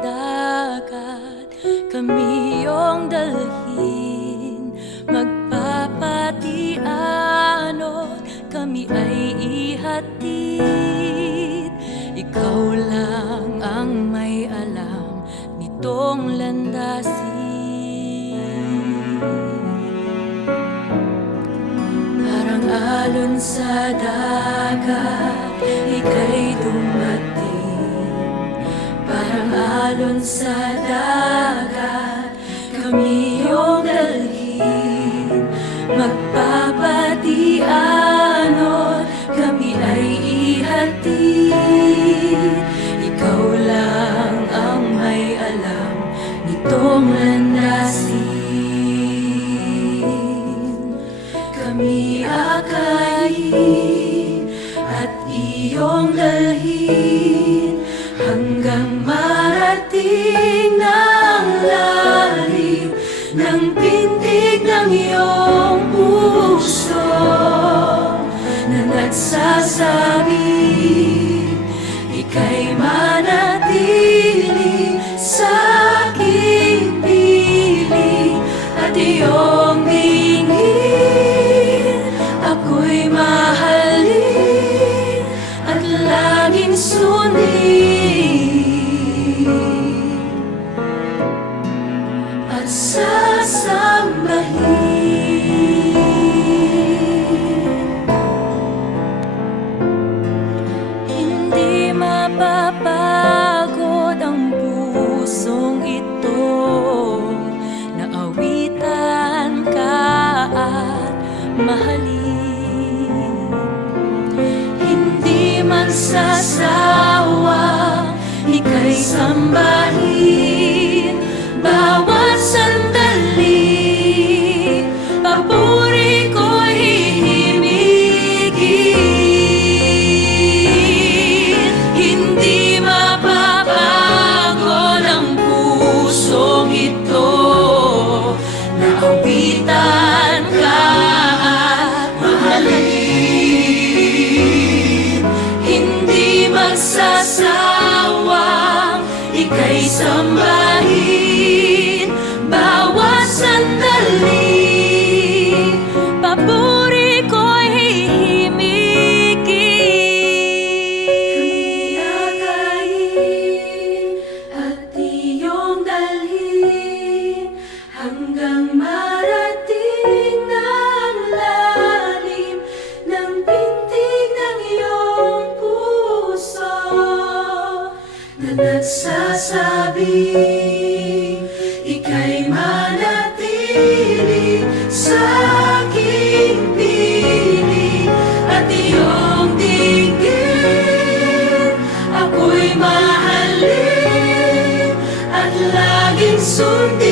dagat, kami iyong dalhin. Magpapatianod, kami ay ihatid. Ikaw lang ang may alam nitong landasin. Parang alon sa dagat, ika'y dumating. Parang alon sa dagat, kami iyong dalhin. Magpapatianod, kami ay ihatid. Ikaw lang ang may alam nitong landasin. Kami akayin at iyong dalhin hanggang marating ng lalim ng pintig ng iyong puso na nagsasabi, ika'y manatili sa aking piling at iyong dinggin. Ako'y mahalin at laging sundin at sasambahin. Hindi mapapagod ang pusong ito na awitan ka at mahalin. Hindi man sasawa, ika'y sambahin bawat sandali. Papuri ko'y hihimigin. Hindi mapapagod ang pusong ito na awitan ka at mahalin. Hindi magsasawang ika'y sambahin bawat sandali. Papuri ko'y hihimigin. Kami akayin at iyong dalhin hanggang marating ng lalim ng pintig ng iyong puso na nagsasabi, ika'y manatili sa aking piling at iyong dinggin. Ako'y mahalin at laging sundin